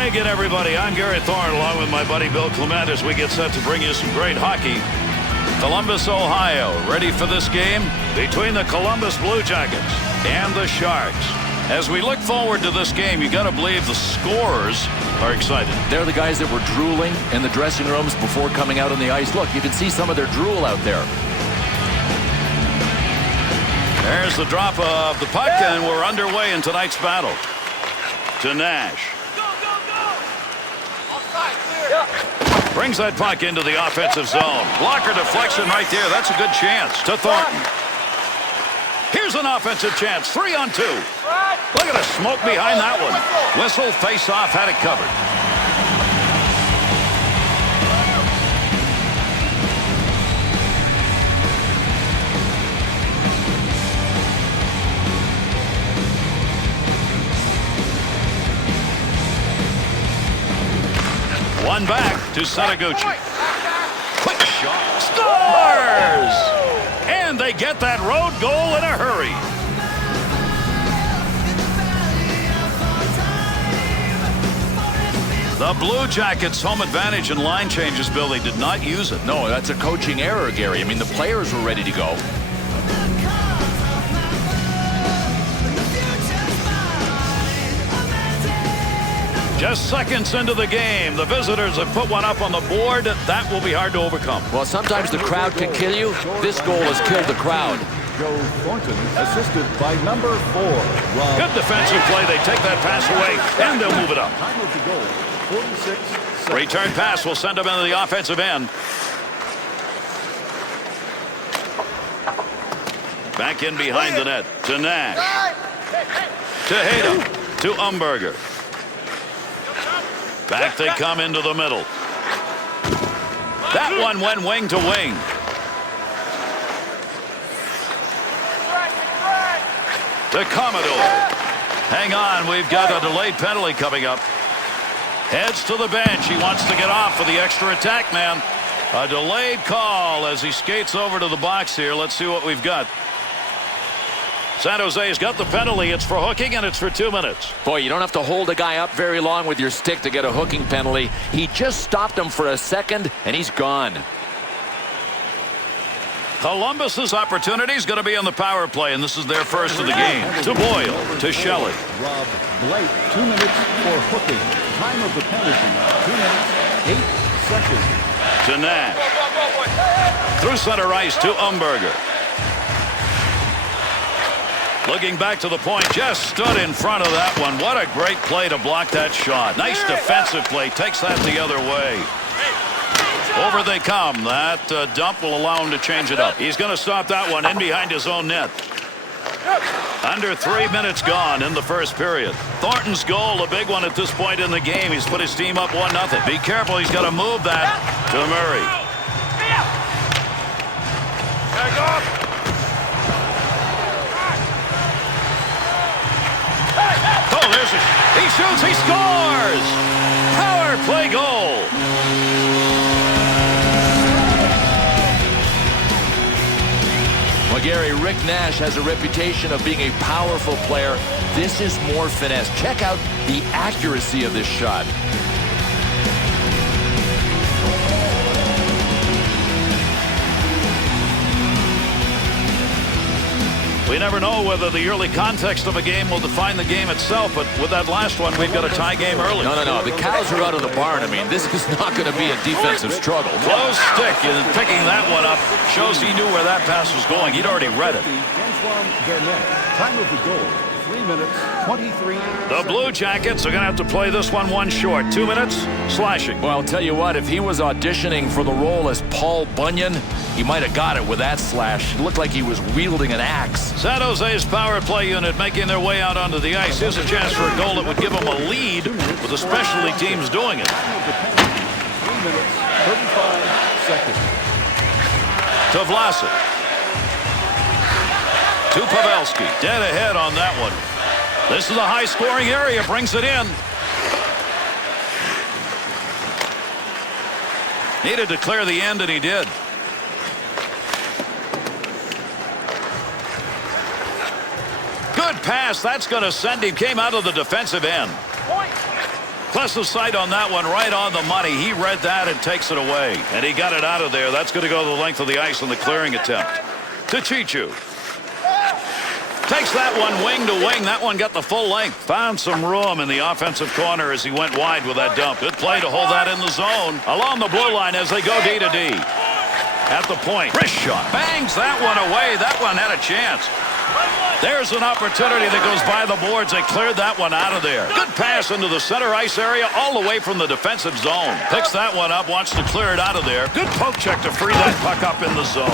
Hi again, everybody. I'm Gary Thorne, along with my buddy Bill Clement, as we get set to bring you some great hockey. Columbus, Ohio, ready for this game between the Columbus Blue Jackets and the Sharks. As we look forward to this game, you got to believe the scorers are excited. They're the guys that were drooling in the dressing rooms before coming out on the ice. Look, you can see some of their drool out there. There's the drop of the puck, and we're underway in tonight's battle. To Nash. Brings that puck into the offensive zone. Blocker deflection right there. That's a good chance. To Thornton. Here's an offensive chance. 3-on-2. Look at the smoke behind that one. Whistle, face-off, had it covered. One back to Sataguchi. Quick shot. Scores! And they get that road goal in a hurry. The Blue Jackets' home advantage in line changes, Bill. They did not use it. No, that's a coaching error, Gary. I mean, the players were ready to go. Just seconds into the game, the visitors have put one up on the board. That will be hard to overcome. Well, sometimes the crowd can kill you. This goal has killed the crowd. Joe Thornton, assisted by number 4. Good defensive play. They take that pass away, and they'll move it up. Time of the goal, 46 seconds. Return pass will send them into the offensive end. Back in behind the net to Nash. To Hayden. To Umberger. Back they come into the middle. That one went wing to wing. To Commodore. Hang on, we've got a delayed penalty coming up. Heads to the bench. He wants to get off for the extra attack man. A delayed call as he skates over to the box here. Let's see what we've got. San Jose's got the penalty. It's for hooking, and it's for 2 minutes. Boy, you don't have to hold a guy up very long with your stick to get a hooking penalty. He just stopped him for a second, and he's gone. Columbus's opportunity is going to be on the power play, and this is their first of the game. To Boyle. To Shelley. Rob Blake, 2 minutes for hooking. Time of the penalty, 2 minutes, 8 seconds. To Nash. Through center ice to Umberger. Looking back to the point, just stood in front of that one. What a great play to block that shot. Nice defensive play. Takes that the other way. Over they come. That dump will allow him to change it up. He's going to stop that one in behind his own net. Under 3 minutes gone in the first period. Thornton's goal, a big one at this point in the game. He's put his team up 1-0. Be careful. He's got to move that to Murray. Oh, there's it. He shoots. He scores. Power play goal. Well, Gary, Rick Nash has a reputation of being a powerful player. This is more finesse. Check out the accuracy of this shot. We never know whether the early context of a game will define the game itself, but with that last one, we've got a tie game early. No. The cows are out of the barn. I mean, this is not going to be a defensive struggle. Close stick, and picking that one up shows he knew where that pass was going. He'd already read it. Time of the goal, 3 minutes, 23 The Blue Jackets are going to have to play this one short. 2 minutes, slashing. Well, I'll tell you what, if he was auditioning for the role as Paul Bunyan, he might have got it with that slash. It looked like he was wielding an axe. San Jose's power play unit making their way out onto the ice. Here's a chance for a goal that would give them a lead with the specialty teams doing it. 3 minutes, 35 seconds. To Vlasic. To Pavelski. Dead ahead on that one. This is a high-scoring area. Brings it in. Needed to clear the end, and he did. Good pass. That's going to send him. Came out of the defensive end. Plus the sight on that one right on the money. He read that and takes it away. And he got it out of there. That's going to go the length of the ice on the clearing attempt. To Chichu. Takes that one wing to wing. That one got the full length. Found some room in the offensive corner as he went wide with that dump. Good play to hold that in the zone. Along the blue line as they go D to D. At the point. Wrist shot. Bangs that one away. That one had a chance. There's an opportunity that goes by the boards. They cleared that one out of there. Good pass into the center ice area all the way from the defensive zone. Picks that one up, wants to clear it out of there. Good poke check to free that puck up in the zone.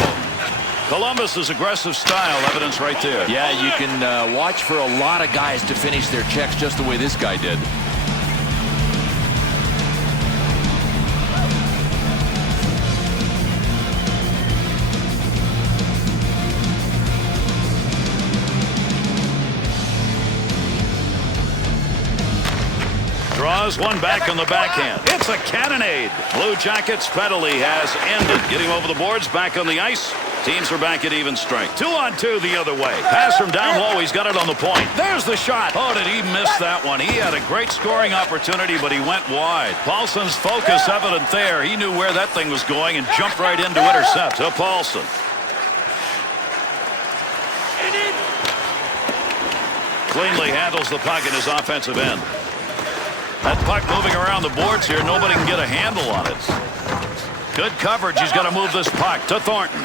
Columbus's aggressive style, evidence right there. Yeah, you can watch for a lot of guys to finish their checks just the way this guy did. Draws one back on the backhand. It's a cannonade. Blue Jackets' penalty has ended. Getting over the boards, back on the ice. Teams are back at even strength. 2-on-2 the other way. Pass from down low. He's got it on the point. There's the shot. Oh, did he miss that one? He had a great scoring opportunity, but he went wide. Paulson's focus evident there. He knew where that thing was going and jumped right in to intercept. To Paulson. Cleanly handles the puck in his offensive end. That puck moving around the boards here. Nobody can get a handle on it. Good coverage. He's got to move this puck to Thornton.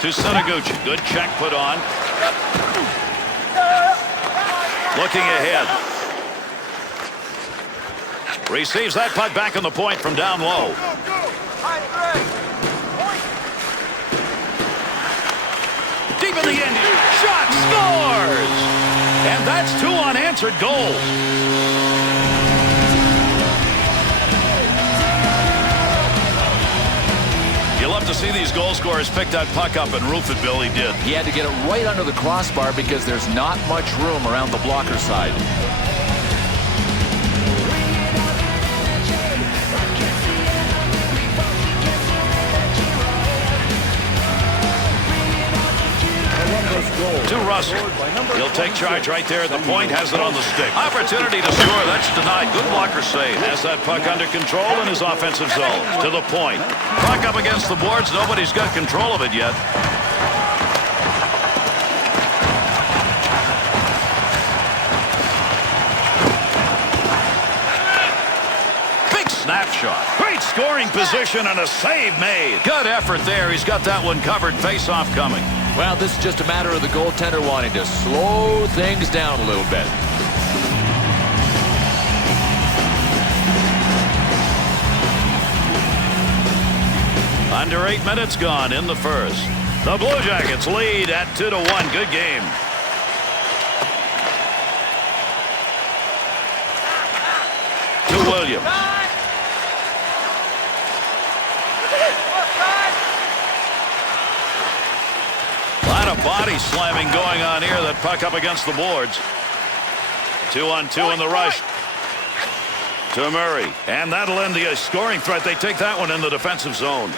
To Sinaguchi. Good check put on. Looking ahead. Receives that puck back on the point from down low. Deep in the end. Shot. Scores. And that's 2 unanswered goals. You love to see these goal scorers pick that puck up and roof it. Billy did. He had to get it right under the crossbar because there's not much room around the blocker side. To Russell. He'll take charge right there at the point. Has it on the stick. Opportunity to score. That's denied. Good blocker save. Has that puck under control in his offensive zone. To the point. Puck up against the boards. Nobody's got control of it yet. Big snapshot. Great scoring position and a save made. Good effort there. He's got that one covered. Face-off coming. Well, this is just a matter of the goaltender wanting to slow things down a little bit. Under 8 minutes gone in the first. The Blue Jackets lead at 2-1. Good game. To Williams. Body slamming going on here. That puck up against the boards. 2-on-2 in the rush. To Murray. And that'll end the scoring threat. They take that one in the defensive zone.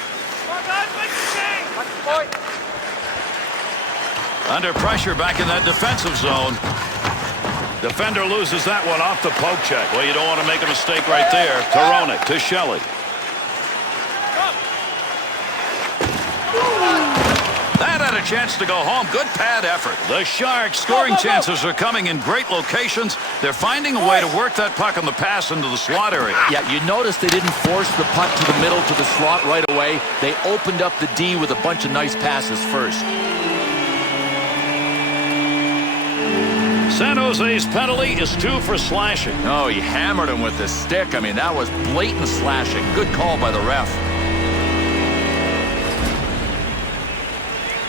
Under pressure back in that defensive zone. Defender loses that one off the poke check. Well, you don't want to make a mistake right there. To Roenick. To Shelley. That had a chance to go home. Good pad effort. The Sharks' scoring chances are coming in great locations. They're finding a way to work that puck on the pass into the slot area. Yeah, you notice they didn't force the puck to the middle to the slot right away. They opened up the D with a bunch of nice passes first. San Jose's penalty is 2 for slashing. Oh, he hammered him with the stick. I mean, that was blatant slashing. Good call by the ref.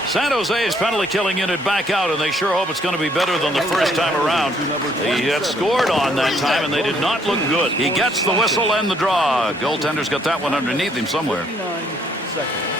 San Jose's penalty killing unit back out, and they sure hope it's going to be better than the first time around. He had scored on that time, and they did not look good. He gets the whistle and the draw. Goaltender's got that one underneath him somewhere. 39 seconds.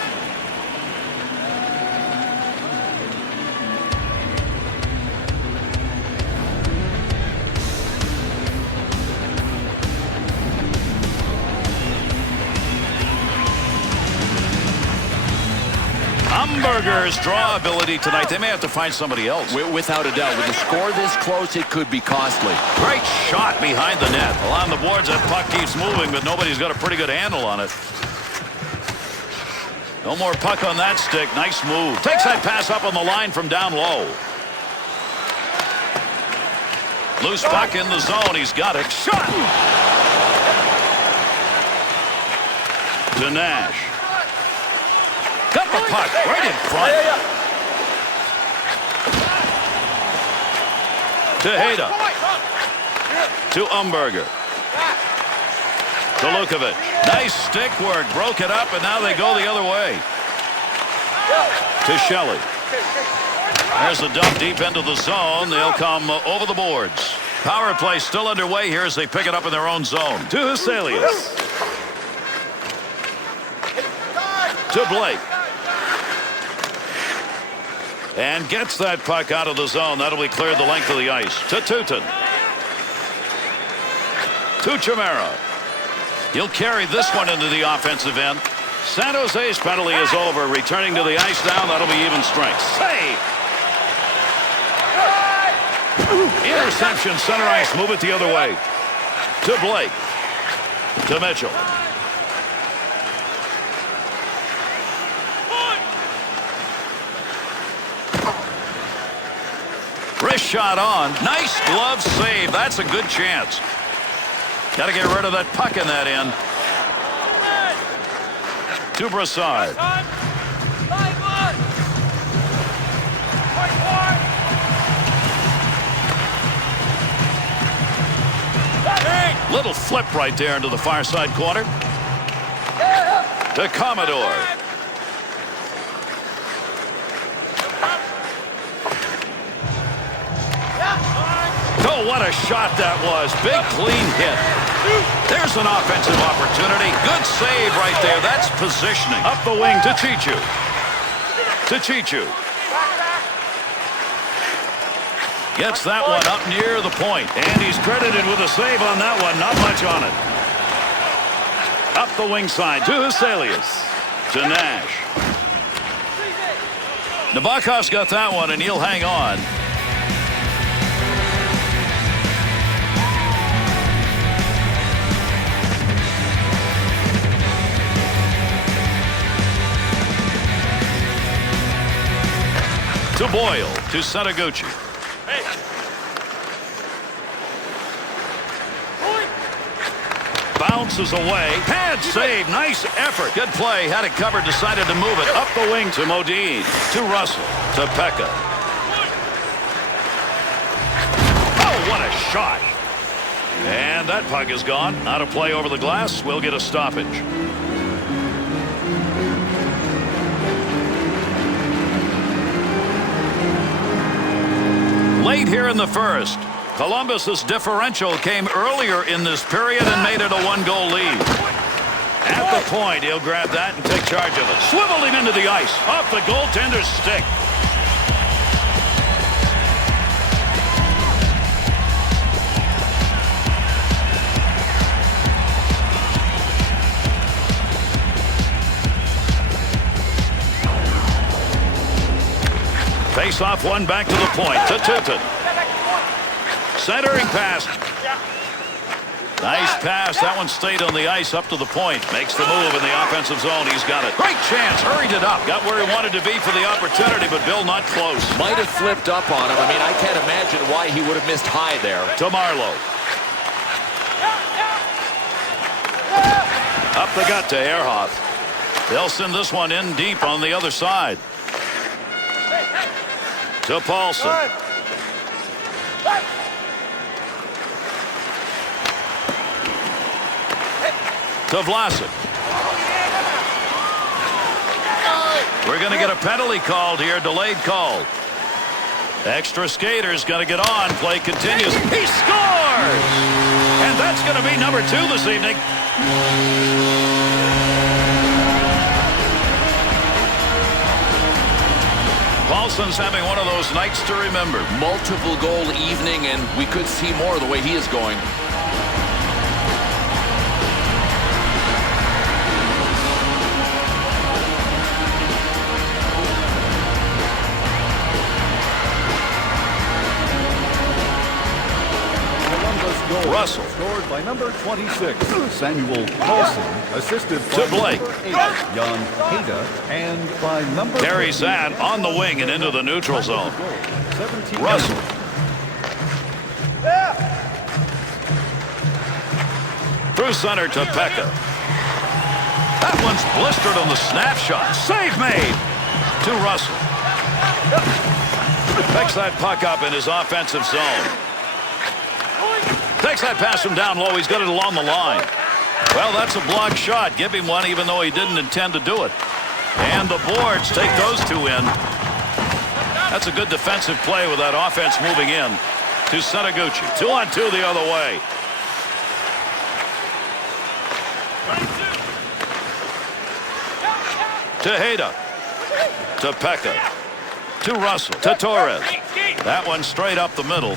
Umberger's draw ability tonight. They may have to find somebody else. Without a doubt. With a score this close, it could be costly. Great shot behind the net. Along the boards, that puck keeps moving, but nobody's got a pretty good handle on it. No more puck on that stick. Nice move. Takes that pass up on the line from down low. Loose puck in the zone. He's got it. Shot! To Nash. Got the puck right in front. To Hayda. To Umberger. To Lukovic. Nice stick work. Broke it up, and now they go the other way. To Shelley. There's a dump deep into the zone. They'll come over the boards. Power play still underway here as they pick it up in their own zone. To Huselius. To Blake. And gets that puck out of the zone. That'll be cleared the length of the ice. To Tutin. To Chimera. He'll carry this one into the offensive end. San Jose's penalty is over. Returning to the ice now. That'll be even strength. Save. Interception. Center ice. Move it the other way. To Blake. To Mitchell. Wrist shot on. Nice glove save. That's a good chance. Got to get rid of that puck in that end. To Brassard. Little flip right there into the far side corner. To Commodore. Oh, what a shot that was. Big, clean hit. There's an offensive opportunity. Good save right there. That's positioning. Up the wing to Chichu. To Chichu. Gets that one up near the point. And he's credited with a save on that one. Not much on it. Up the wing side to Huselius. To Nash. Nabokov's got that one, and he'll hang on. To Boyle. To Setaguchi. Bounces away. Pad save. Nice effort. Good play. Had it covered. Decided to move it. Up the wing to Modine. To Russell. To Pekka. Oh, what a shot. And that puck is gone. Out of play over the glass. We'll get a stoppage. Late here in the first. Columbus's differential came earlier in this period and made it a one-goal lead. At the point, he'll grab that and take charge of it. Swiveled him into the ice. Off the goaltender's stick. Face off one back to the point. To Tutin. Centering pass. Nice pass. That one stayed on the ice up to the point. Makes the move in the offensive zone. He's got it. Great chance. Hurried it up. Got where he wanted to be for the opportunity, but Bill not close. Might have flipped up on him. I mean, I can't imagine why he would have missed high there. To Marlowe. Up the gut to Ehrhoff. They'll send this one in deep on the other side. To Paulson. To Vlasic. We're going to get a penalty called here. Delayed call. Extra skater's going to get on. Play continues. He scores! And that's going to be number 2 this evening. Paulson's having one of those nights to remember. Multiple goal evening, and we could see more the way he is going. Russell. Scored by number 26, Samuel Paulson. Assisted by To Blake. number 8, Jan Heda. And by number Carries 50, that on the wing and into the neutral zone. 17 Russell. Through center to Pekka. That one's blistered on the snapshot. Save made. To Russell. Picks that puck up in his offensive zone. Takes that pass from down low. He's got it along the line. Well, that's a blocked shot. Give him one even though he didn't intend to do it. And the boards take those two in. That's a good defensive play with that offense moving in to Setaguchi. 2-on-2 the other way. To Heda. To Pekka. To Russell. To Torres. That one straight up the middle.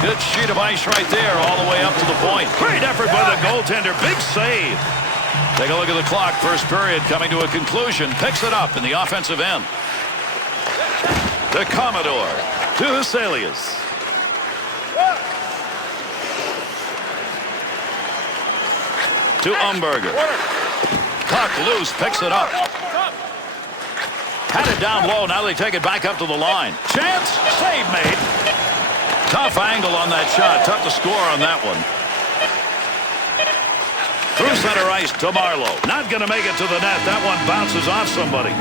Good sheet of ice right there all the way up to the point. Great effort by the goaltender. Big save. Take a look at the clock. First period coming to a conclusion. Picks it up in the offensive end. The Commodore. To Huselius. To Umberger. Puck loose. Picks it up. Had it down low. Now they take it back up to the line. Chance. Save made. Tough angle on that shot. Tough to score on that one. Through center ice to Marlowe. Not going to make it to the net. That one bounces off somebody.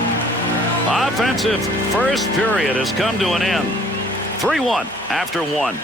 Offensive first period has come to an end. 3-1 after one.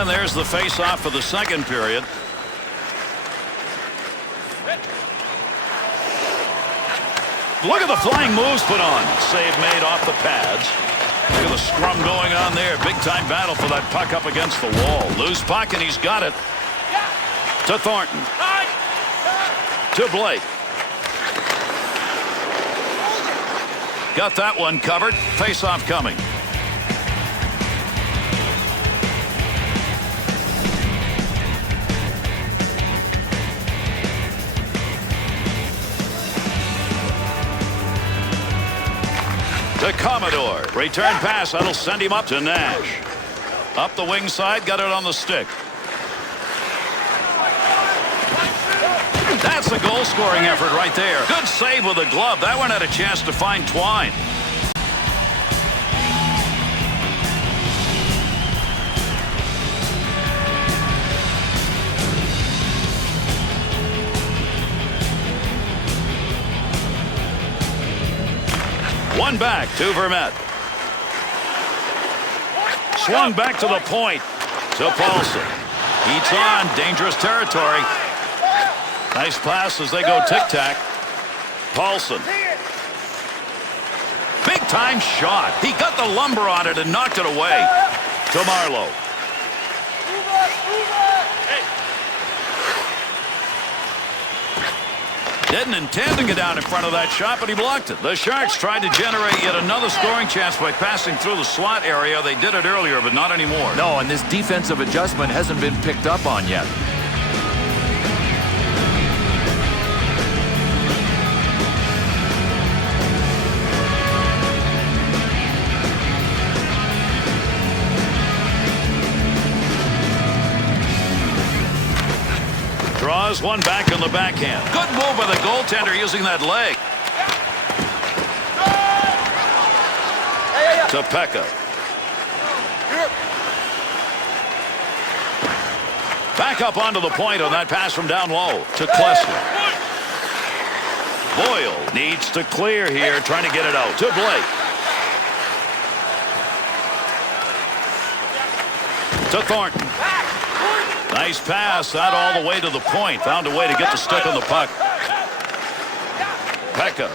And there's the face-off for the second period. Look at the flying moves put on. Save made off the pads. Look at the scrum going on there. Big-time battle for that puck up against the wall. Loose puck, and he's got it. To Thornton. To Blake. Got that one covered. Face-off coming. The Commodore. Return pass. That'll send him up to Nash. Up the wing side. Got it on the stick. That's a goal-scoring effort right there. Good save with a glove. That one had a chance to find Twine. One back to Vermette. Swung back to the point to Paulson. Heats on. Dangerous territory. Nice pass as they go tic-tac. Paulson. Big time shot. He got the lumber on it and knocked it away. To Marlowe. Didn't intend to get down in front of that shot, but he blocked it. The Sharks tried to generate yet another scoring chance by passing through the slot area. They did it earlier, but not anymore. No, and this defensive adjustment hasn't been picked up on yet. Draws one back on the backhand. Good move by the goaltender using that leg. To Pekka. Back up onto the point on that pass from down low to Klesler. Boyle needs to clear here, trying to get it out to Blake. To Thornton. Nice pass out all the way to the point. Found a way to get the stick on the puck. Pekka.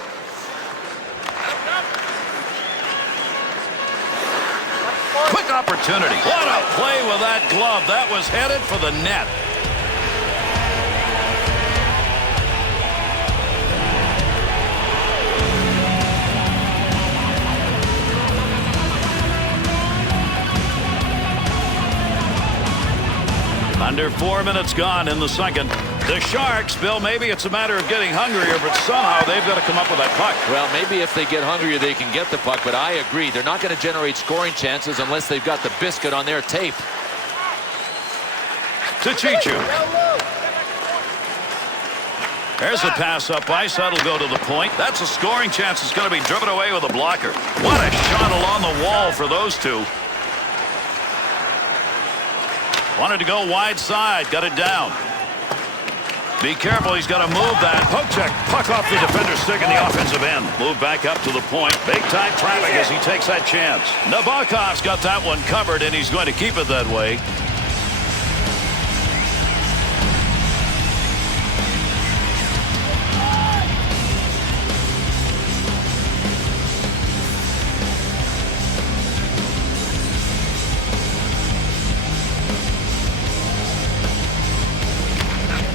Quick opportunity. What a play with that glove. That was headed for the net. Under 4 minutes gone in the second. The Sharks, Bill, maybe it's a matter of getting hungrier, but somehow they've got to come up with that puck. Well, maybe if they get hungrier, they can get the puck, but I agree. They're not going to generate scoring chances unless they've got the biscuit on their tape. To Chichu. There's a pass up ice. That'll go to the point. That's a scoring chance. It's going to be driven away with a blocker. What a shot along the wall for those two. Wanted to go wide side. Got it down. Be careful. He's got to move that. Poke check. Puck off the defender's stick in the offensive end. Move back up to the point. Big time traffic as he takes that chance. Nabokov's got that one covered, and he's going to keep it that way.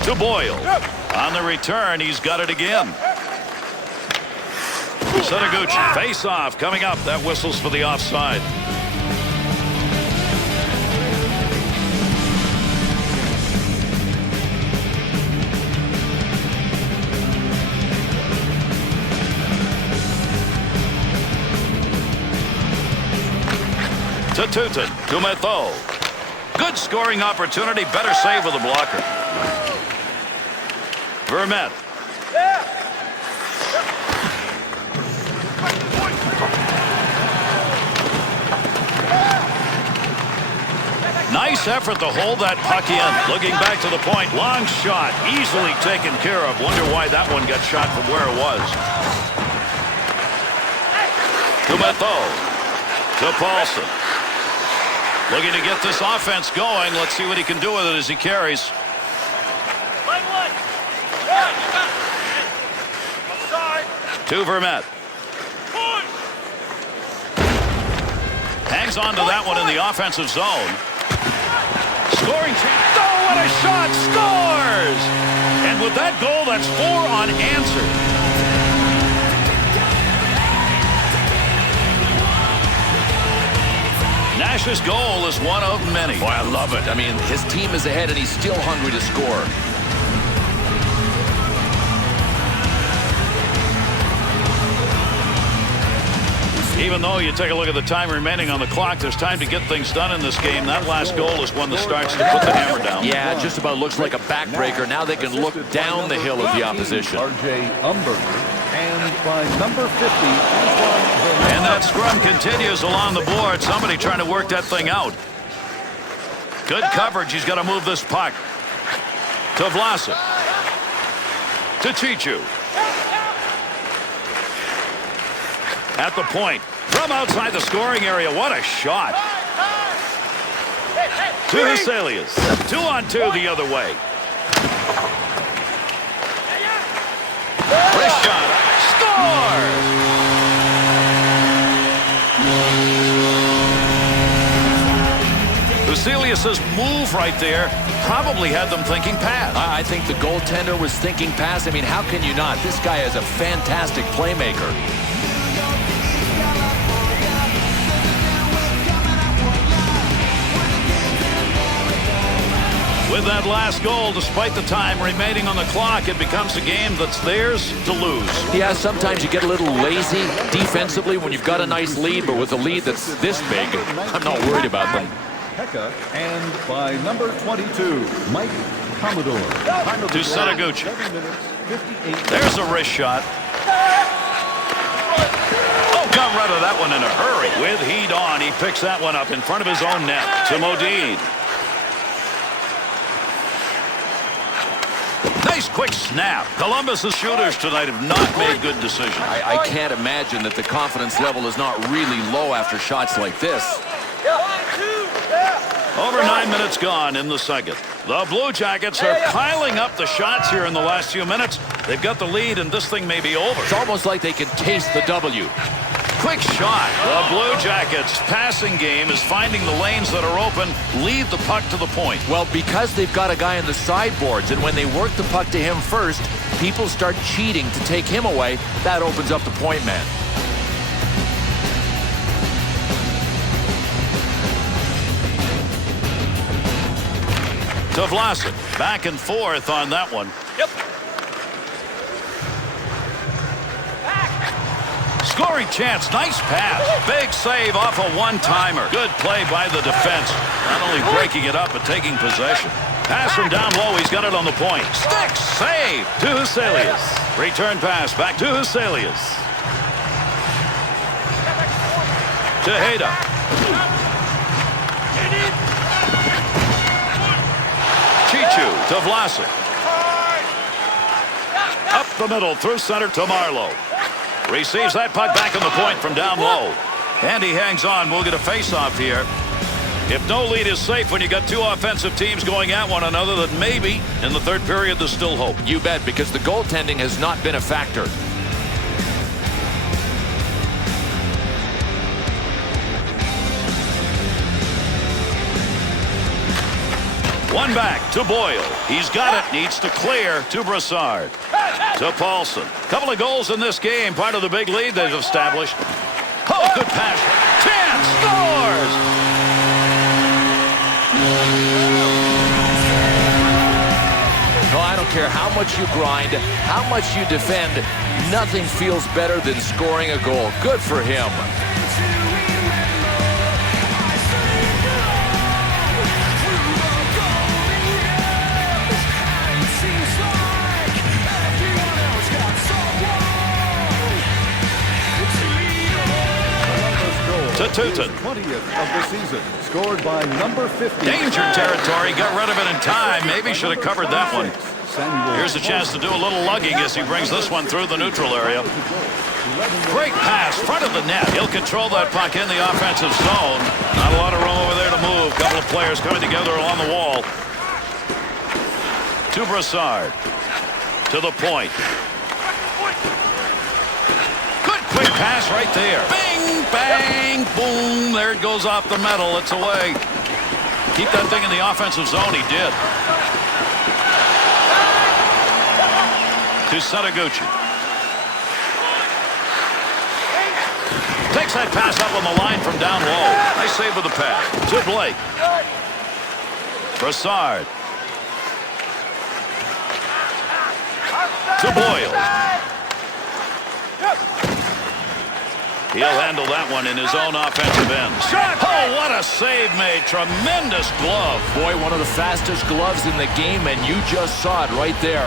To Boyle. On the return, he's got it again. Setaguchi, face off coming up. That whistles for the offside. To Tutin. To Metho. Good scoring opportunity. Better save with the blocker. Vermette. Nice effort to hold that puck in. Looking back to the point. Long shot. Easily taken care of. Wonder why that one got shot from where it was. To Metho. To Paulson. Looking to get this offense going. Let's see what he can do with it as he carries. To Vermette. Hangs on to that one in the offensive zone. Scoring chance. Oh, what a shot! Scores! And with that goal, that's 4 unanswered. Nash's goal is one of many. Boy, I love it. I mean, his team is ahead, and he's still hungry to score. Even though you take a look at the time remaining on the clock, there's time to get things done in this game. That last goal is one that starts to put the hammer down. Yeah, it just about looks like a backbreaker. Now they can look down the hill of the opposition. R.J. Umberger, and by number 50, and that scrum continues along the board. Somebody trying to work that thing out. Good coverage. He's got to move this puck. To Vlasic. To Chichu. At the point. From outside the scoring area. What a shot. To Huselius. 2-on-2 the other way. Wrist shot. Scores! Huselius' move right there probably had them thinking pass. I think the goaltender was thinking pass. I mean, how can you not? This guy is a fantastic playmaker. With that last goal, despite the time remaining on the clock, it becomes a game that's theirs to lose. Yeah, sometimes you get a little lazy defensively when you've got a nice lead, but with a lead that's this big, I'm not worried about them. Pekka, and by number 22, Mike Commodore. To Setaguchi. 7 minutes, 58. There's a wrist shot. Oh, got rid of that one in a hurry. With heat on, he picks that one up in front of his own net. To Modine. Nice quick snap. Columbus's shooters tonight have not made good decisions. I can't imagine that the confidence level is not really low after shots like this. Over 9 minutes gone in the second. The Blue Jackets are piling up the shots here in the last few minutes. They've got the lead, and this thing may be over. It's almost like they can taste the W. Quick shot. The Blue Jackets' passing game is finding the lanes that are open, lead the puck to the point. Well, because they've got a guy in the sideboards, and when they work the puck to him first, people start cheating to take him away. That opens up the point man. To Vlasic. Back and forth on that one. Yep. Scoring chance. Nice pass. Big save off a one-timer. Good play by the defense. Not only breaking it up, but taking possession. Pass from down low. He's got it on the point. Stick save to Huselius. Return pass back to Huselius. To Hayda. Chichu to Vlasic. Up the middle through center to Marlowe. Receives that puck back on the point from down low. And he hangs on. We'll get a face-off here. If no lead is safe when you got two offensive teams going at one another, then maybe in the third period there's still hope. You bet, because the goaltending has not been a factor. One back to Boyle. He's got it. Needs to clear to Brassard. To Paulson. Couple of goals in this game. Part of the big lead they've established. Oh, good pass. Chance. Scores. No, I don't care how much you grind, how much you defend. Nothing feels better than scoring a goal. Good for him. To Tutin. 20th of the season, scored by number 50. Danger territory. Got rid of it in time. Maybe should have covered that one. Here's a chance to do a little lugging as he brings this one through the neutral area. Great pass, front of the net. He'll control that puck in the offensive zone. Not a lot of room over there to move. Couple of players coming together along the wall. To Brassard. To the point. Good quick pass right there. Bing, bang, boom. There it goes off the metal. It's away. Keep that thing in the offensive zone. He did. To Setaguchi. Takes that pass up on the line from down low. Nice save with the pass. To Blake. Brassard. To Boyle. He'll handle that one in his own offensive end. Oh, what a save made. Tremendous glove. Boy, one of the fastest gloves in the game, and you just saw it right there.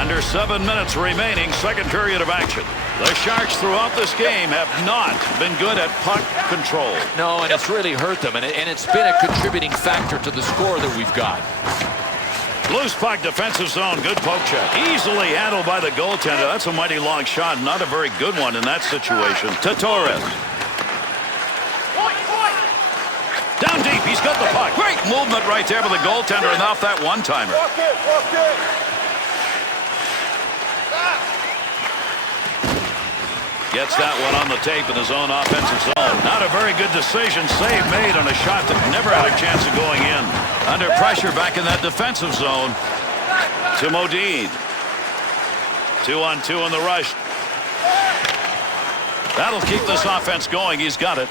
Under 7 minutes remaining, second period of action. The Sharks throughout this game have not been good at puck control. No, and it's really hurt them, and it's been a contributing factor to the score that we've got. Loose puck, defensive zone, good poke check. Easily handled by the goaltender. That's a mighty long shot, not a very good one in that situation. To Torres. Down deep, he's got the puck. Great movement right there with the goaltender and off that one-timer. Gets that one on the tape in his own offensive zone. Not a very good decision. Save made on a shot that never had a chance of going in. Under pressure back in that defensive zone. To Modine. 2-on-2 in the rush. That'll keep this offense going. He's got it.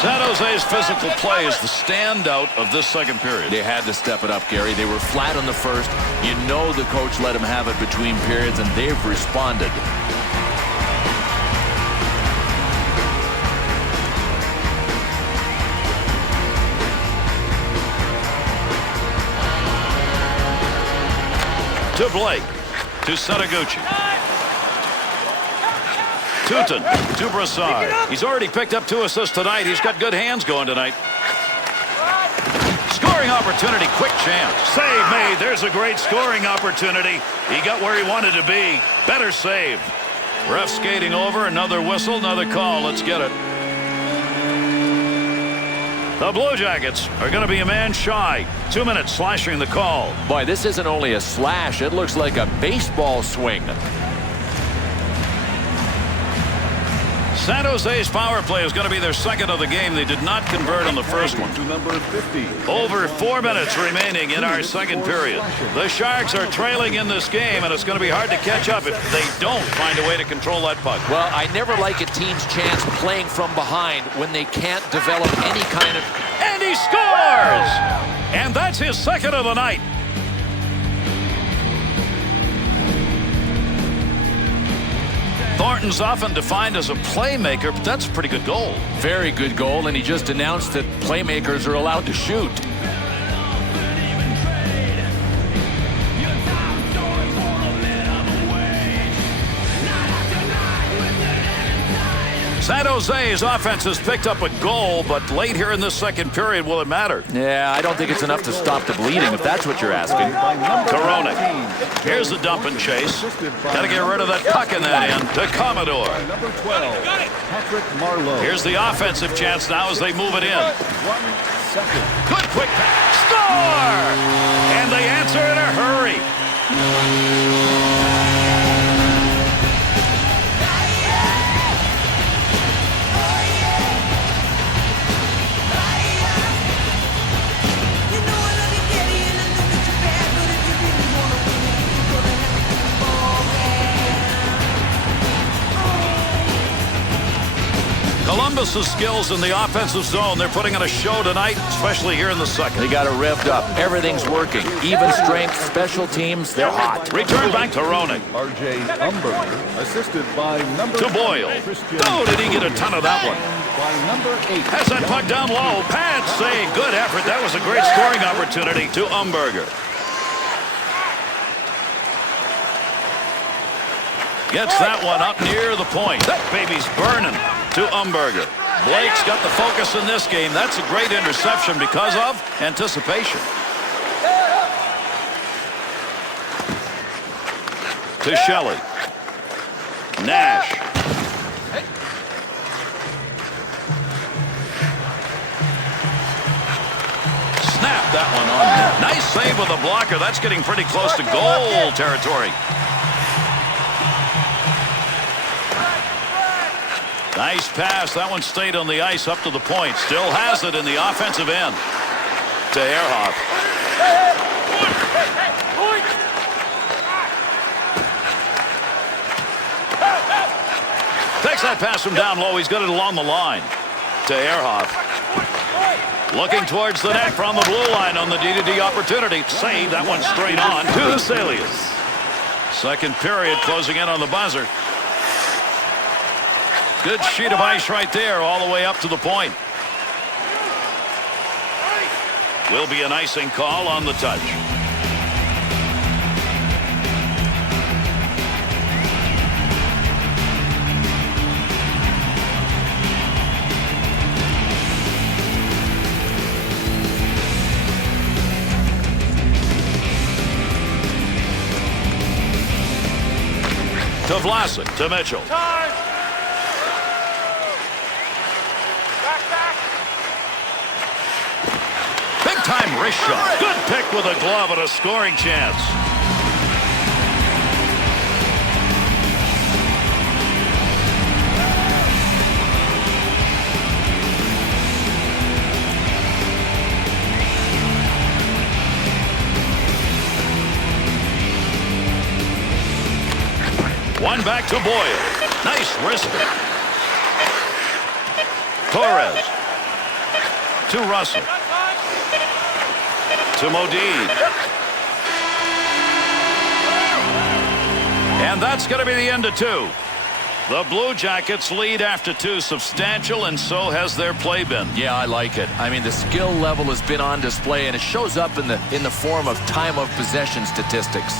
San Jose's physical play is the standout of this second period. They had to step it up, Gary. They were flat on the first. You know the coach let them have it between periods, and they've responded. To Blake. To Setaguchi. Tutin to Brassard. He's already picked up 2 assists tonight. He's got good hands going tonight. Scoring opportunity, quick chance. Save made. There's a great scoring opportunity. He got where he wanted to be. Better save. Ref skating over. Another whistle, another call. Let's get it. The Blue Jackets are going to be a man shy. 2 minutes slashing the call. Boy, this isn't only a slash. It looks like a baseball swing. San Jose's power play is going to be their second of the game. They did not convert on the first one. To number 50. Over 4 minutes remaining in our second period. The Sharks are trailing in this game, and it's going to be hard to catch up if they don't find a way to control that puck. Well, I never like a team's chance playing from behind when they can't develop any kind of... And he scores! And that's his second of the night. Thornton's often defined as a playmaker, but that's a pretty good goal. Very good goal, and he just announced that playmakers are allowed to shoot. San Jose's offense has picked up a goal, but late here in this second period, will it matter? Yeah, I don't think it's enough to stop the bleeding, if that's what you're asking. Koronic. Here's the dump and chase. Got to get rid of that puck in that end. To Commodore. Number 12, Patrick Marleau. Here's the offensive chance now as they move it in. 1 second. Good quick pass. Score! And they answer in a hurry. Columbus's skills in the offensive zone. They're putting on a show tonight, especially here in the second. They got it revved up. Everything's working. Even strength, special teams, they're hot. Return back to Roenick. R.J. Umberger, assisted by number To Boyle. Oh, did he get a ton of that one? By number 8. Has that puck down low. Pad save. Good effort. That was a great scoring opportunity to Umberger. Gets that one up near the point. That baby's burning. To Umberger. Blake's got the focus in this game. That's a great interception because of anticipation. To Shelley. Nash. Snap that one on net. Nice save with a blocker. That's getting pretty close to goal territory. Nice pass. That one stayed on the ice up to the point. Still has it in the offensive end. To Ehrhoff. Takes that pass from down low. He's got it along the line. To Ehrhoff. Looking towards the net from the blue line on the D-to-D opportunity. Save that one straight on to Salias. Second period closing in on the buzzer. Good sheet of ice right there all the way up to the point. Will be an icing call on the touch. To Vlasic, to Mitchell. Time. Back. Big time wrist shot. Good pick with a glove and a scoring chance. One back to Boyle. Nice wrister. Torres. To Russell. To Modine. And that's going to be the end of 2. The Blue Jackets lead after 2. Substantial, and so has their play been. Yeah, I like it. I mean, the skill level has been on display, and it shows up in the form of time of possession statistics.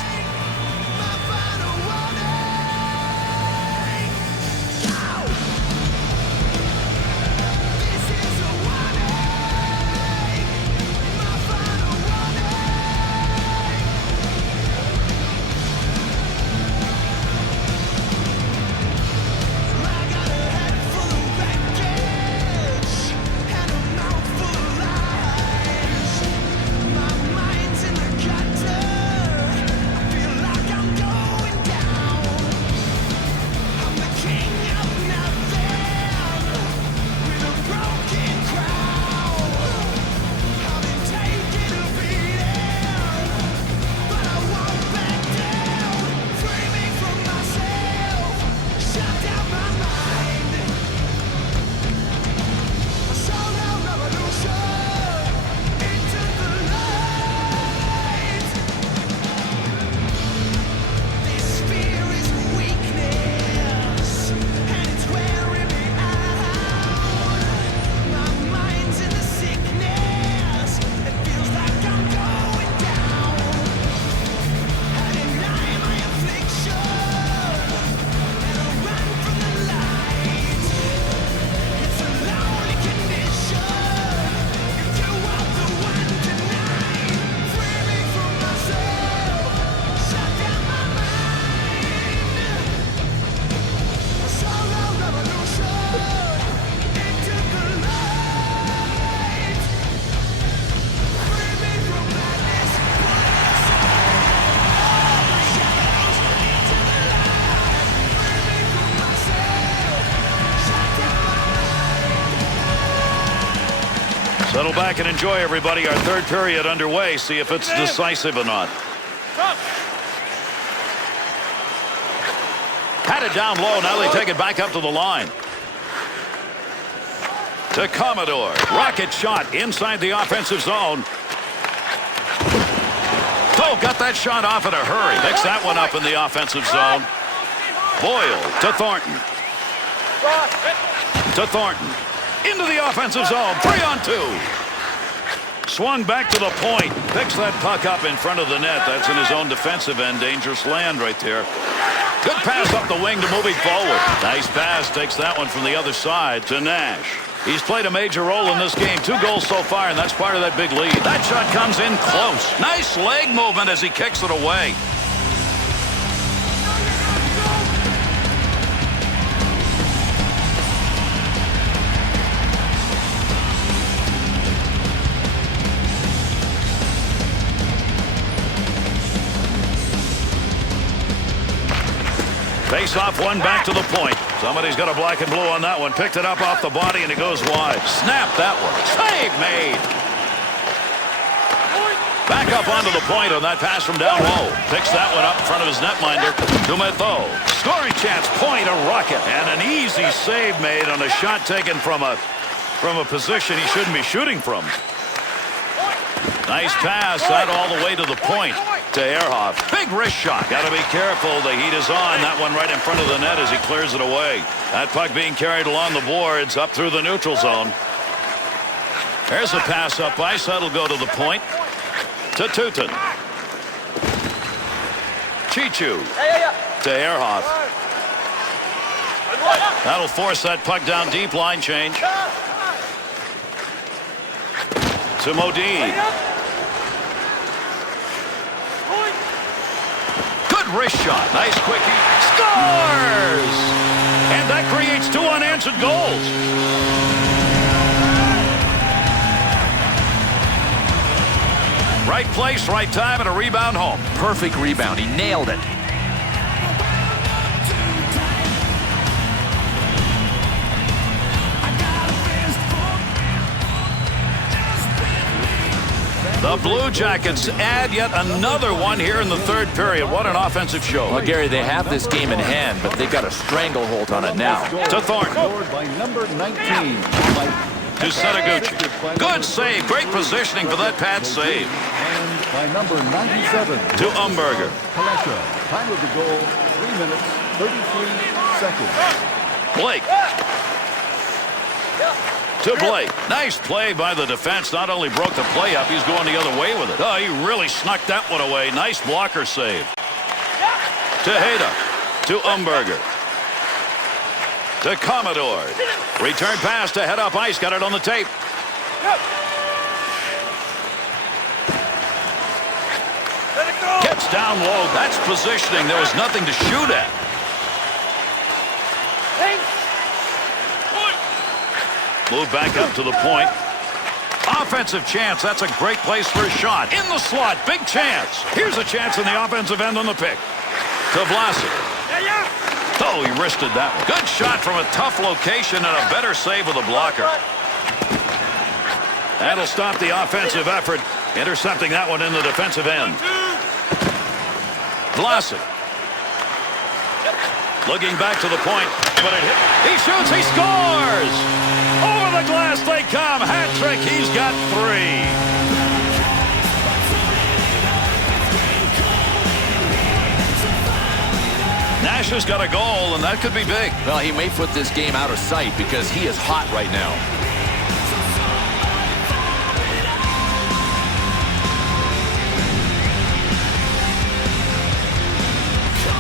Settle back and enjoy, everybody. Our third period underway. See if it's decisive or not. Had it down low. Now they take it back up to the line. To Commodore. Rocket shot inside the offensive zone. Oh, got that shot off in a hurry. Picks that one up in the offensive zone. Boyle to Thornton. To Thornton. Into the offensive zone. 3-on-2. Swung back to the point. Picks that puck up in front of the net. That's in his own defensive end. Dangerous land right there. Good pass up the wing to moving forward. Nice pass. Takes that one from the other side to Nash. He's played a major role in this game. 2 goals so far, and that's part of that big lead. That shot comes in close. Nice leg movement as he kicks it away. Face off one back to the point. Somebody's got a black and blue on that one. Picked it up off the body and it goes wide. Snap that one. Save made. Back up onto the point on that pass from down low. Picks that one up in front of his netminder. Dumetto. Scoring chance. Point a rocket. And an easy save made on a shot taken from a position he shouldn't be shooting from. Nice pass. That all the way to the point. To Ehrhoff. Big wrist shot. Got to be careful. The heat is on. That one right in front of the net as he clears it away. That puck being carried along the boards up through the neutral zone. There's a pass up ice. That'll go to the point. To Tutin. Chichu. To Ehrhoff. That'll force that puck down deep. Line change. To Modine. wrist shot. Nice quickie. Scores! And that creates 2 unanswered goals. Right place, right time, and a rebound home. Perfect rebound. He nailed it. The Blue Jackets add yet another one here in the third period. What an offensive show. Well, Gary, they have this game in hand, but they got a stranglehold on it now. To Thornton. By number 19. To Setaguchi. Good save. Great positioning for that pad save. And by number 97. To Umberger. Kalesha. Time of the goal, 3 minutes, 33 seconds. Blake. To Blake. Nice play by the defense. Not only broke the play up, he's going the other way with it. Oh, he really snuck that one away. Nice blocker save. To Hayda. To Umberger. To Commodore. Return pass to head up ice. Got it on the tape. Gets down low. That's positioning. There was nothing to shoot at. Move back up to the point. Offensive chance. That's a great place for a shot. In the slot. Big chance. Here's a chance in the offensive end on the pick. To Vlasic. Oh, he wristed that one. Good shot from a tough location and a better save with a blocker. That'll stop the offensive effort. Intercepting that one in the defensive end. Vlasic. Looking back to the point. But it hit. He shoots. He scores. Over the glass they come. Hat trick. He's got 3. Nash has got a goal, and that could be big. Well, he may put this game out of sight because he is hot right now.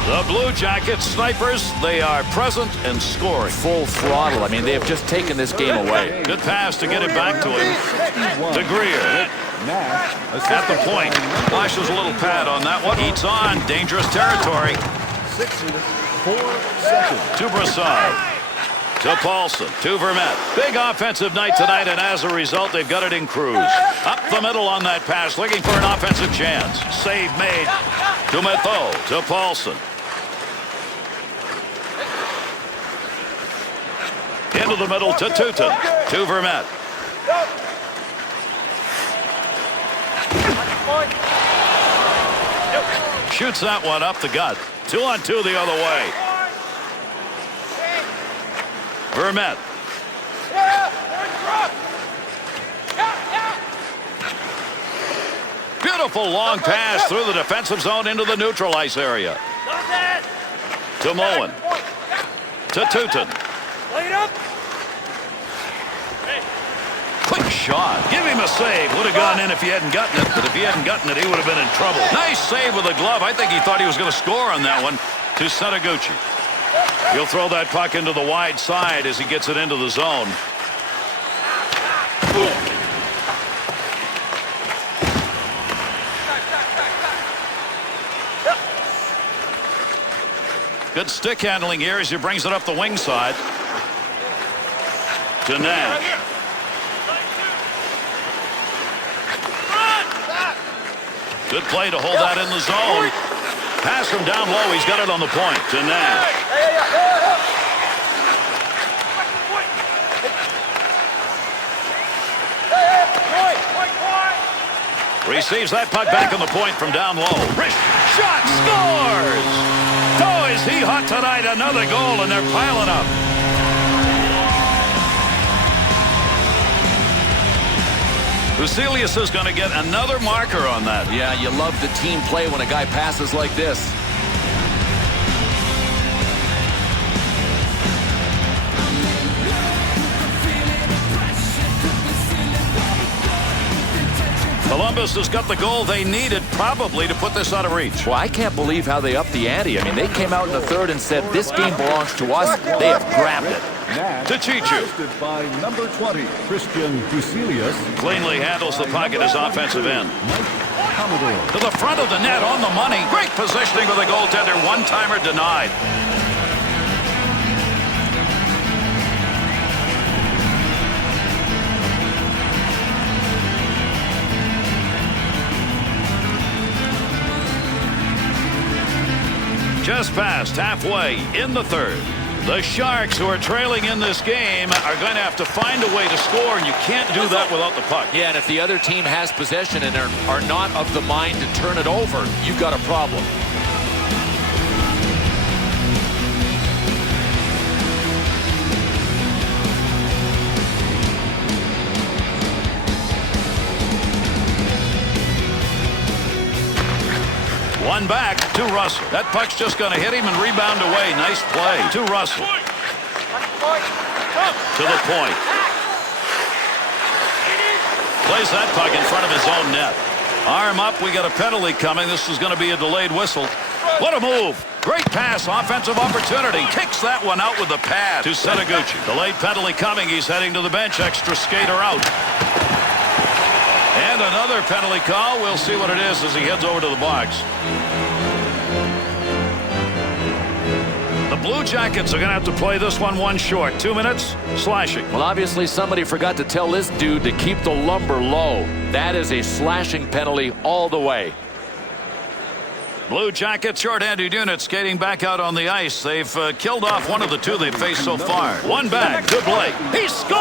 The Blue Jackets snipers, they are present and scoring. Full throttle. I mean, they have just taken this game away. Good pass to get it back to him. To Greer. At the point. Flashes a little pad on that one. Eats on. Dangerous territory. 6 minutes, 4 seconds. To Brassard. To Paulson. To Vermette. Big offensive night tonight, and as a result, they've got it in Cruz. Up the middle on that pass, looking for an offensive chance. Save made. To Metho. To Paulson. Into the middle to Tutin. To Vermette. Shoots that one up the gut. 2-on-2 the other way. Vermette. Beautiful long pass through the defensive zone into the neutral ice area. To Moen. To Tutin. Quick shot. Give him a save. Would have gone in if he hadn't gotten it, but if he hadn't gotten it, he would have been in trouble. Nice save with the glove. I think he thought he was going to score on that one. To Setaguchi. He'll throw that puck into the wide side as he gets it into the zone. Good stick handling here as he brings it up the wing side. To Nash. Good play to hold that in the zone. Pass from down low. He's got it on the point to Nash. Receives that puck back on the point from down low. Wrist shot, scores! Oh, is he hot tonight? Another goal, and they're piling up. Lucilius is going to get another marker on that. Yeah, you love the team play when a guy passes like this. Columbus has got the goal they needed probably to put this out of reach. Well, I can't believe how they upped the ante. I mean, they came out in the third and said, this game belongs to us. They have grabbed it. To Chichu. By number 20, Christian Lucilius. Cleanly handles the puck at his offensive end. Commodore. To the front of the net on the money. Great positioning for the goaltender. One-timer denied. Just past halfway in the third. The Sharks, who are trailing in this game, are going to have to find a way to score, and you can't do that without the puck. Yeah, and if the other team has possession and are not of the mind to turn it over, you've got a problem. One back to Russell. That puck's just going to hit him and rebound away. Nice play to Russell. To the point. Plays that puck in front of his own net. Arm up. We got a penalty coming. This is going to be a delayed whistle. What a move. Great pass. Offensive opportunity. Kicks that one out with the pad to Seneguchi. Delayed penalty coming. He's heading to the bench. Extra skater out. And another penalty call. We'll see what it is as he heads over to the box. The Blue Jackets are going to have to play this one short. 2 minutes, slashing. Well, obviously somebody forgot to tell this dude to keep the lumber low. That is a slashing penalty all the way. Blue Jackets short-handed unit skating back out on the ice. They've killed off one of the two they've faced so far. One back to Blake. He scores!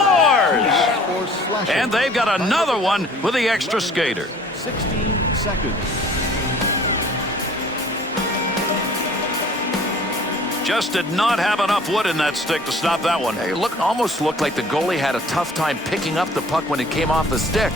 And they've got another one with the extra skater. 16 seconds. Just did not have enough wood in that stick to stop that one. It almost looked like the goalie had a tough time picking up the puck when it came off the stick.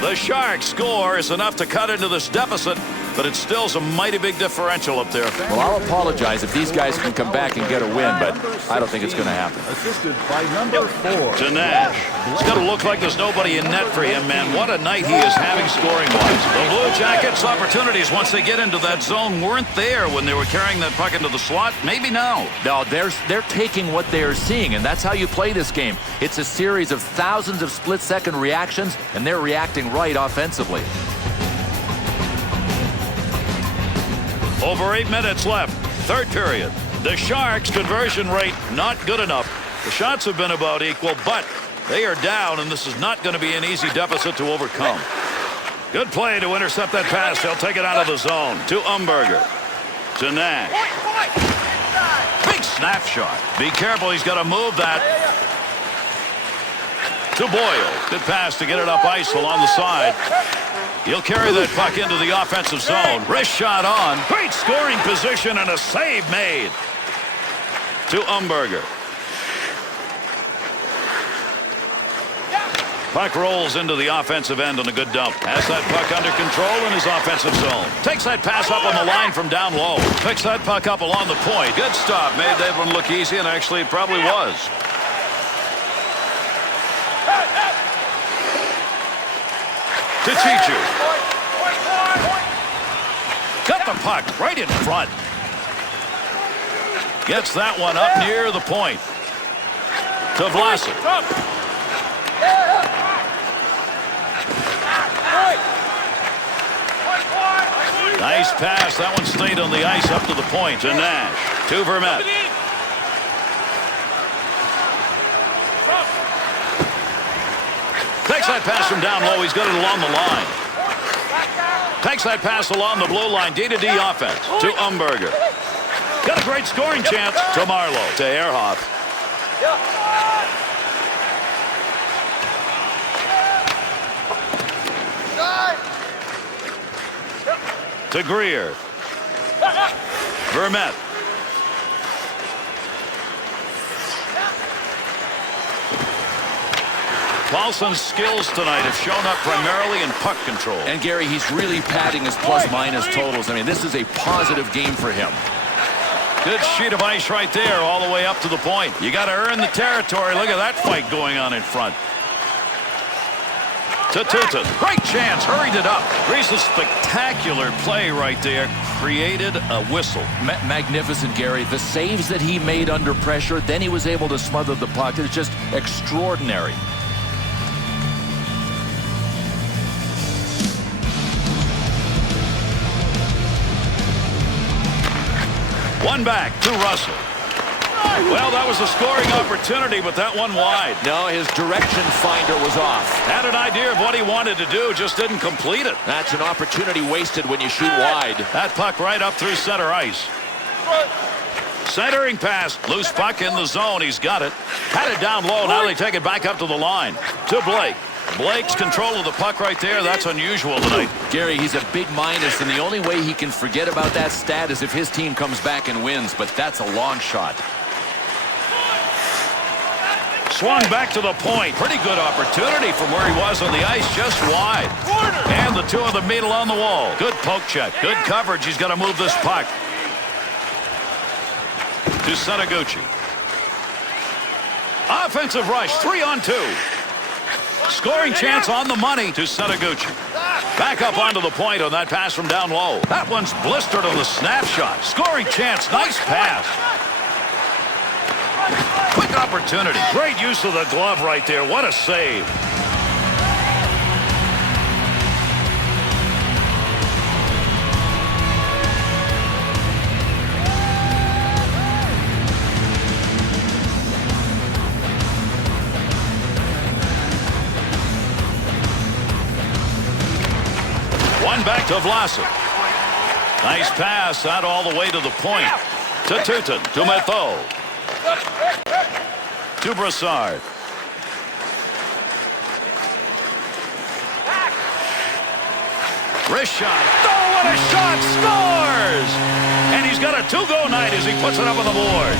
The Sharks score is enough to cut into this deficit, but it's still a mighty big differential up there. Well, I'll apologize if these guys can come back and get a win, but I don't think it's going to happen. Assisted by number 4. To Nash. It's going to look like there's nobody in net for him, man. What a night he is having scoring-wise. The Blue Jackets' opportunities once they get into that zone weren't there when they were carrying that puck into the slot. Maybe now. No, they're taking what they are seeing, and that's how you play this game. It's a series of thousands of split-second reactions, and they're reacting right offensively. Over 8 minutes left. Third period. The Sharks' conversion rate not good enough. The shots have been about equal, but they are down, and this is not going to be an easy deficit to overcome. Good play to intercept that pass. They'll take it out of the zone. To Umberger. To Nash. Big snap shot. Be careful. He's got to move that. To Boyle. Good pass to get it up ice along the side. He'll carry that puck into the offensive zone. Wrist shot on. Great scoring position and a save made. To Umberger. Puck rolls into the offensive end on a good dump. Has that puck under control in his offensive zone. Takes that pass up on the line from down low. Picks that puck up along the point. Good stop. Made that one look easy, and actually it probably was. To Chichu. Got the puck right in front. Gets that one up near the point. To Vlasic. Nice pass. That one stayed on the ice up to the point. To Nash. To Vermette. Takes that pass from down low. He's got it along the line. Takes that pass along the blue line. D-to-D offense. To Umberger. Got a great scoring chance. To Marlowe. To Ehrhoff. To Greer. Vermette. Paulson's skills tonight have shown up primarily in puck control. And Gary, he's really padding his plus-minus totals. I mean, this is a positive game for him. Good sheet of ice right there all the way up to the point. You got to earn the territory. Look at that fight going on in front. To Tutin. Great chance. Hurried it up. Reese's spectacular play right there. Created a whistle. Magnificent, Gary. The saves that he made under pressure, then he was able to smother the puck. It's just extraordinary. One back to Russell. Well, that was a scoring opportunity, but that one wide. No, his direction finder was off. Had an idea of what he wanted to do, just didn't complete it. That's an opportunity wasted when you shoot wide. That puck right up through center ice. Centering pass. Loose puck in the zone. He's got it. Had it down low. Now they take it back up to the line. To Blake. Blake's control of the puck right there. That's unusual tonight. Gary, he's a big minus, and the only way he can forget about that stat is if his team comes back and wins, but that's a long shot. Swung back to the point. Pretty good opportunity from where he was on the ice, just wide. And the two of them meet along the wall. Good poke check. Good coverage. He's got to move this puck. To Setaguchi. Offensive rush. 3-on-2. Scoring chance on the money to Setaguchi. Back up onto the point on that pass from down low. That one's blistered on the snapshot. Scoring chance. Nice pass. Quick opportunity. Great use of the glove right there. What a save. One back to Vlasic. Nice pass out all the way to the point. To Tutin. To Metho. To Brassard. Wrist shot. Oh, what a shot! Scores! And he's got a 2-goal night as he puts it up on the board.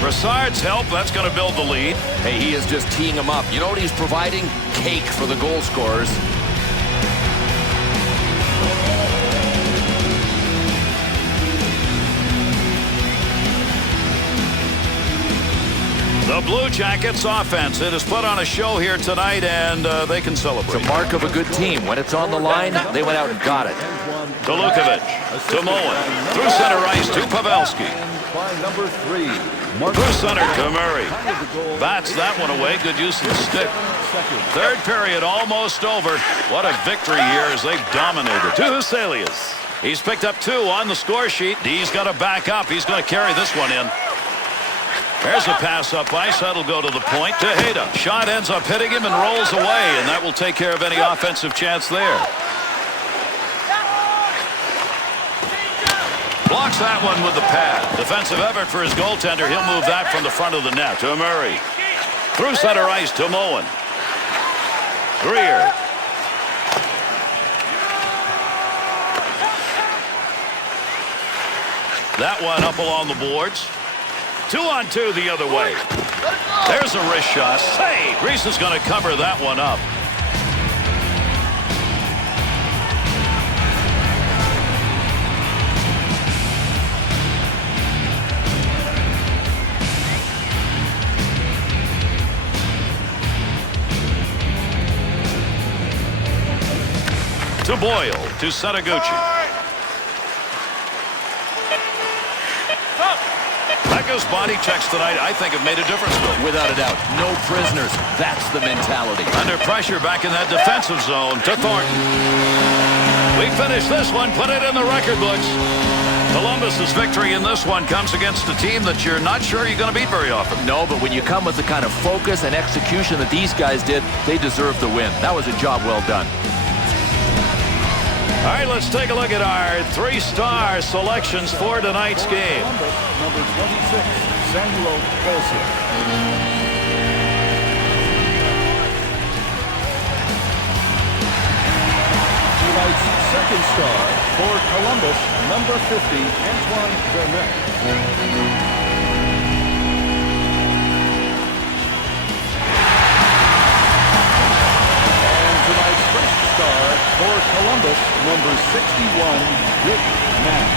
Brassard's help, that's going to build the lead. Hey, he is just teeing him up. You know what he's providing? Cake for the goal scorers. The Blue Jackets offense. It has put on a show here tonight, and they can celebrate. It's a mark of a good team. When it's on the line, they went out and got it. To Lukovic. To Moen. Through center ice to Pavelski. By number 3. Through center to Murray. Bats that one away. Good use of the stick. Third period almost over. What a victory here as they've dominated. To Huselius. He's picked up 2 on the score sheet. He's got to back up. He's going to carry this one in. There's a pass up ice. That'll go to the point. To Hayda. Shot ends up hitting him and rolls away, and that will take care of any offensive chance there. Blocks that one with the pad. Defensive effort for his goaltender. He'll move that from the front of the net. To Murray. Through center ice to Moen. Greer. That one up along the boards. 2-on-2 the other way. There's a wrist shot. Save. Reese is going to cover that one up. To Boyle. To Setaguchi. Becca's body checks tonight, I think, have made a difference. Without a doubt. No prisoners. That's the mentality. Under pressure back in that defensive zone to Thornton. We finish this one, put it in the record books. Columbus's victory in this one comes against a team that you're not sure you're going to beat very often. No, but when you come with the kind of focus and execution that these guys did, they deserve the win. That was a job well done. All right, let's take a look at our 3-star selections for tonight's game. Number 26, Samuel Olsen. Tonight's second star for Columbus, number 50, Antoine Vermette. For Columbus, number 61, Rick Nash.